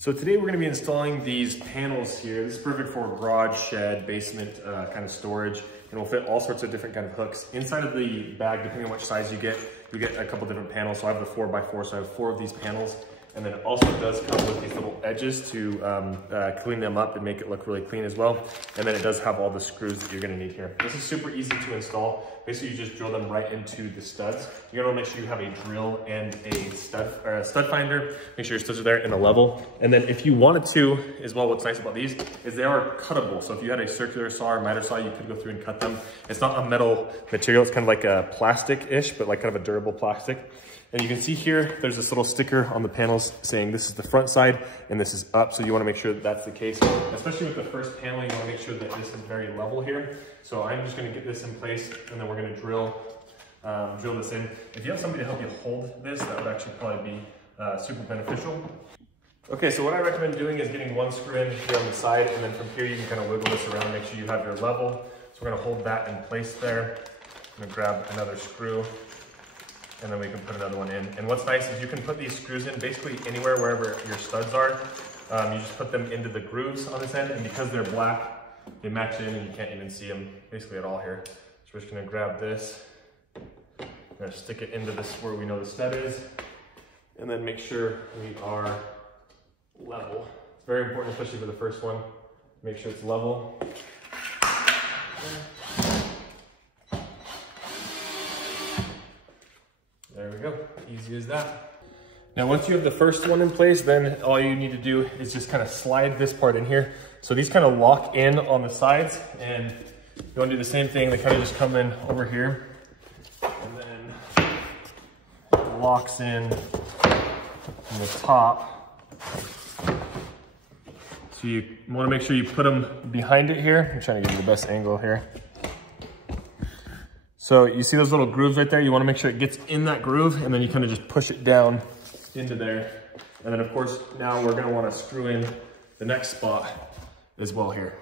So today we're going to be installing these panels here. This is perfect for garage, shed, basement kind of storage, and will fit all sorts of different kind of hooks. Inside of the bag, depending on which size you get a couple different panels. So I have the 4x4, so I have 4 of these panels. And then it also does come with these little edges to clean them up and make it look really clean as well. And then it does have all the screws that you're gonna need here. This is super easy to install. Basically, you just drill them right into the studs. You're gonna make sure you have a drill and a stud finder. Make sure your studs are there in a level. And then if you wanted to, as well, what's nice about these is they are cuttable. So if you had a circular saw or miter saw, you could go through and cut them. It's not a metal material. It's kind of like a plastic-ish, but like kind of a durable plastic. And you can see here, there's this little sticker on the panels saying this is the front side and this is up. So you wanna make sure that that's the case. Especially with the first panel, you wanna make sure that this is very level here. So I'm just gonna get this in place and then we're gonna drill this in. If you have somebody to help you hold this, that would actually probably be super beneficial. Okay, so what I recommend doing is getting one screw in here on the side, and then from here you can kind of wiggle this around, make sure you have your level. So we're gonna hold that in place there. I'm gonna grab another screw, and then we can put another one in. And what's nice is you can put these screws in basically anywhere, wherever your studs are. You just put them into the grooves on this end, and because they're black, they match in and you can't even see them basically at all here. So we're just gonna grab this, we're gonna stick it into this where we know the stud is, and then make sure we are level. It's very important, especially for the first one. Make sure it's level. There we go, easy as that. Now once you have the first one in place, then all you need to do is just kind of slide this part in here. So these kind of lock in on the sides, and you want to do the same thing. They kind of just come in over here, and then it locks in on the top. So you want to make sure you put them behind it here. I'm trying to give you the best angle here. So you see those little grooves right there? You want to make sure it gets in that groove, and then you kind of just push it down into there. And then of course, now we're going to want to screw in the next spot as well here.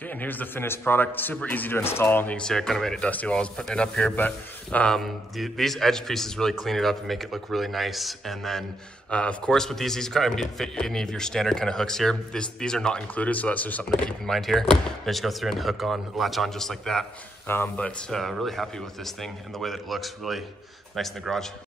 Okay, and here's the finished product. Super easy to install. You can see I kind of made it dusty while I was putting it up here, but these edge pieces really clean it up and make it look really nice. And then, of course, with these kind of fit any of your standard kind of hooks here. These are not included, so that's just something to keep in mind here. They just go through and hook on, latch on just like that. But really happy with this thing and the way that it looks. Really nice in the garage.